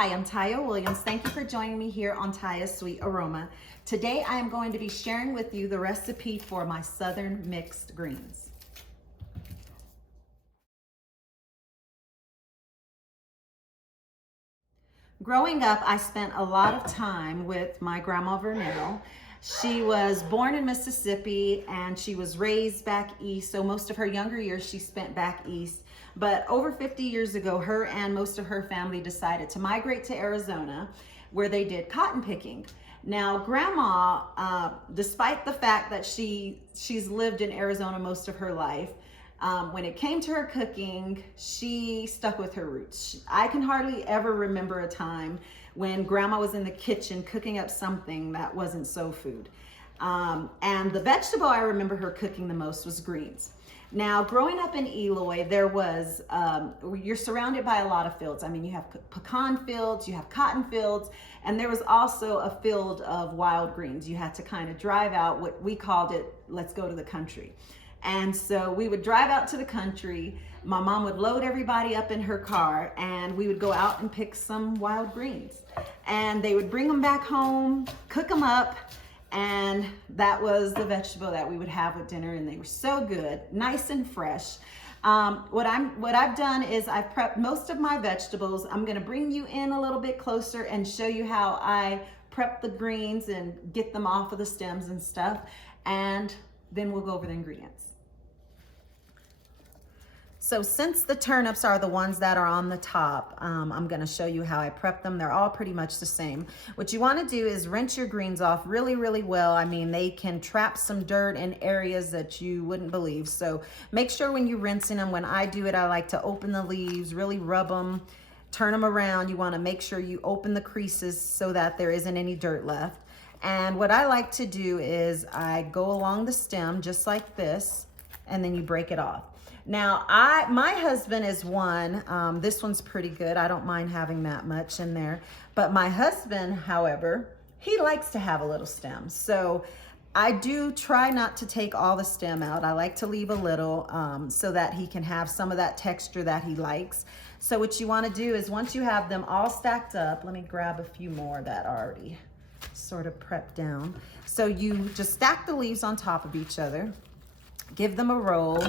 Hi, I'm Taya Williams. Thank you for joining me here on Taya's Sweet Aroma. Today I am going to be sharing with you the recipe for my Southern mixed greens. Growing up, I spent a lot of time with my grandma Vernell. She was born in Mississippi and she was raised back east, so most of her younger years she spent back east. But over 50 years ago, her and most of her family decided to migrate to Arizona, where they did cotton picking. Now, Grandma, despite the fact that she's lived in Arizona most of her life, when it came to her cooking, she stuck with her roots. I can hardly ever remember a time when Grandma was in the kitchen cooking up something that wasn't soul food. And the vegetable I remember her cooking the most was greens. Now, growing up in Eloy, you're surrounded by a lot of fields. I mean, you have pecan fields, you have cotton fields, and there was also a field of wild greens. You had to kind of drive out, what we called it, let's go to the country. And so we would drive out to the country. My mom would load everybody up in her car and we would go out and pick some wild greens. And they would bring them back home, cook them up, and that was the vegetable that we would have with dinner, and they were so good, nice and fresh. What I've done is I've prepped most of my vegetables. I'm gonna bring you in a little bit closer and show you how I prep the greens and get them off of the stems and stuff, and then we'll go over the ingredients. So since the turnips are the ones that are on the top, I'm gonna show you how I prep them. They're all pretty much the same. What you wanna do is rinse your greens off really, really well. I mean, they can trap some dirt in areas that you wouldn't believe. So make sure when you're rinsing them, when I do it, I like to open the leaves, really rub them, turn them around. You wanna make sure you open the creases so that there isn't any dirt left. And what I like to do is I go along the stem just like this, and then you break it off. Now, my husband is one, this one's pretty good. I don't mind having that much in there. But my husband, however, he likes to have a little stem. So I do try not to take all the stem out. I like to leave a little so that he can have some of that texture that he likes. So what you wanna do is once you have them all stacked up, let me grab a few more that are already sort of prepped down. So you just stack the leaves on top of each other, give them a roll.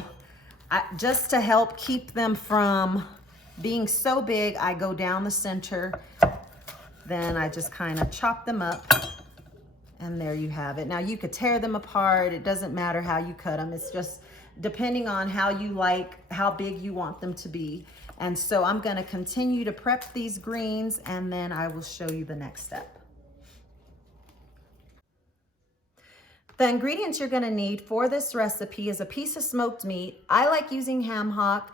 Just to help keep them from being so big, I go down the center, then I just kind of chop them up, and there you have it. Now you could tear them apart. It doesn't matter how you cut them. It's just depending on how you like, how big you want them to be. And so I'm gonna continue to prep these greens, and then I will show you the next step. The ingredients you're gonna need for this recipe is a piece of smoked meat. I like using ham hock.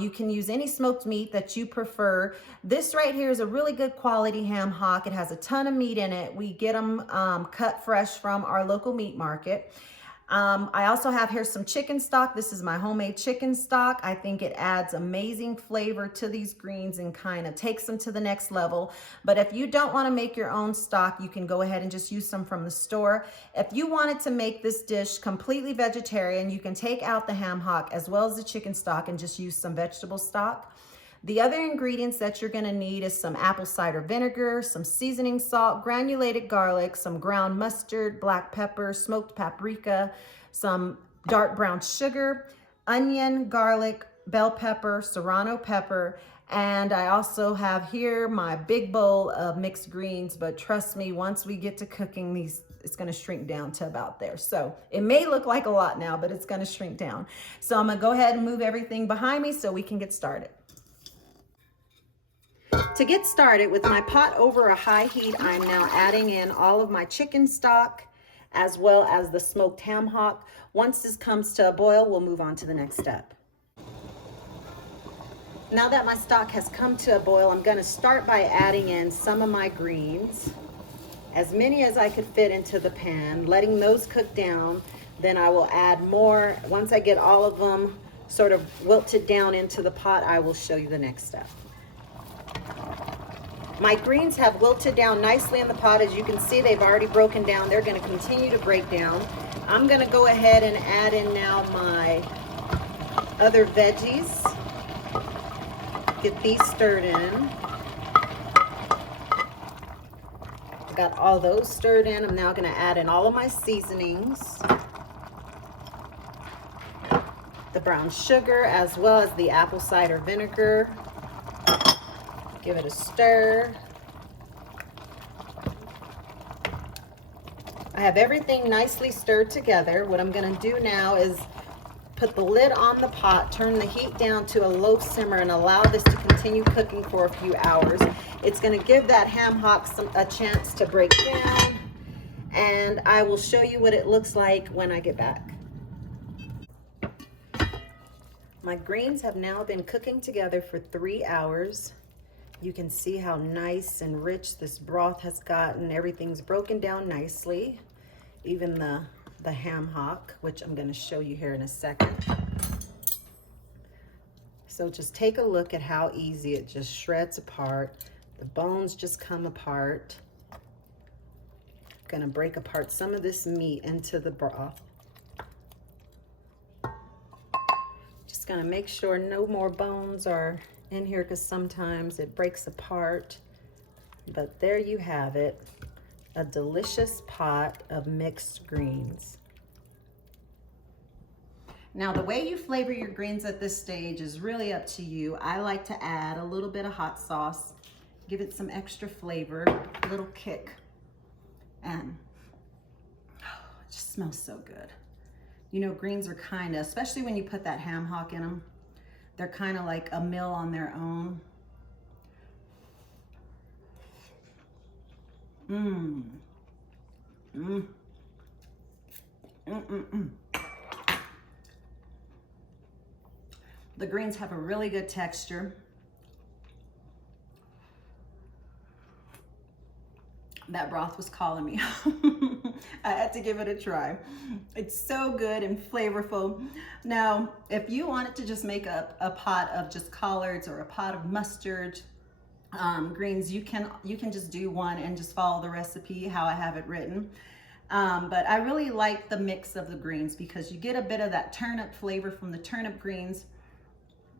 You can use any smoked meat that you prefer. This right here is a really good quality ham hock. It has a ton of meat in it. We get them cut fresh from our local meat market. I also have here some chicken stock. This is my homemade chicken stock. I think it adds amazing flavor to these greens and kind of takes them to the next level. But if you don't want to make your own stock, you can go ahead and just use some from the store. If you wanted to make this dish completely vegetarian, you can take out the ham hock as well as the chicken stock and just use some vegetable stock. The other ingredients that you're gonna need is some apple cider vinegar, some seasoning salt, granulated garlic, some ground mustard, black pepper, smoked paprika, some dark brown sugar, onion, garlic, bell pepper, serrano pepper, and I also have here my big bowl of mixed greens, but trust me, once we get to cooking these, it's gonna shrink down to about there. So it may look like a lot now, but it's gonna shrink down. So I'm gonna go ahead and move everything behind me so we can get started. To get started with my pot over a high heat, I'm now adding in all of my chicken stock as well as the smoked ham hock. Once this comes to a boil, we'll move on to the next step. Now that my stock has come to a boil, I'm gonna start by adding in some of my greens, as many as I could fit into the pan, letting those cook down. Then I will add more. Once I get all of them sort of wilted down into the pot, I will show you the next step. My greens have wilted down nicely in the pot. As you can see, they've already broken down. They're gonna continue to break down. I'm gonna go ahead and add in now my other veggies. Get these stirred in. Got all those stirred in. I'm now gonna add in all of my seasonings. The brown sugar as well as the apple cider vinegar. Give it a stir. I have everything nicely stirred together. What I'm gonna do now is put the lid on the pot, turn the heat down to a low simmer, and allow this to continue cooking for a few hours. It's gonna give that ham hock a chance to break down, and I will show you what it looks like when I get back. My greens have now been cooking together for 3 hours. You can see how nice and rich this broth has gotten. Everything's broken down nicely, even the ham hock, which I'm going to show you here in a second. So just take a look at how easy it just shreds apart. The bones just come apart. I'm going to break apart some of this meat into the broth. Just going to make sure no more bones are in here because sometimes it breaks apart. But there you have it, a delicious pot of mixed greens. Now the way you flavor your greens at this stage is really up to you. I like to add a little bit of hot sauce, give it some extra flavor, a little kick, and it just smells so good. You know, greens are kind of, especially when you put that ham hock in them, they're kind of like a meal on their own. The greens have a really good texture. That broth was calling me. I had to give it a try. It's so good and flavorful. Now, if you wanted to just make a pot of just collards or a pot of mustard greens, you can just do one and just follow the recipe how I have it written. But I really like the mix of the greens because you get a bit of that turnip flavor from the turnip greens.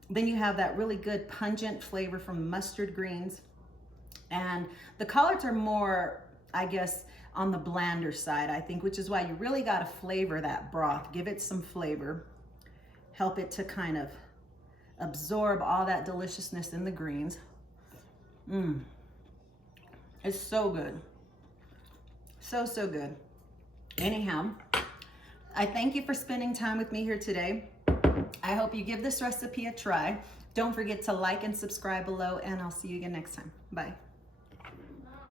Then you have that really good pungent flavor from the mustard greens. And the collards are more, I guess, on the blander side, I think, which is why you really got to flavor that broth. Give it some flavor. Help it to kind of absorb all that deliciousness in the greens. It's so good. So, so good. Anyhow, I thank you for spending time with me here today. I hope you give this recipe a try. Don't forget to like and subscribe below, and I'll see you again next time. Bye.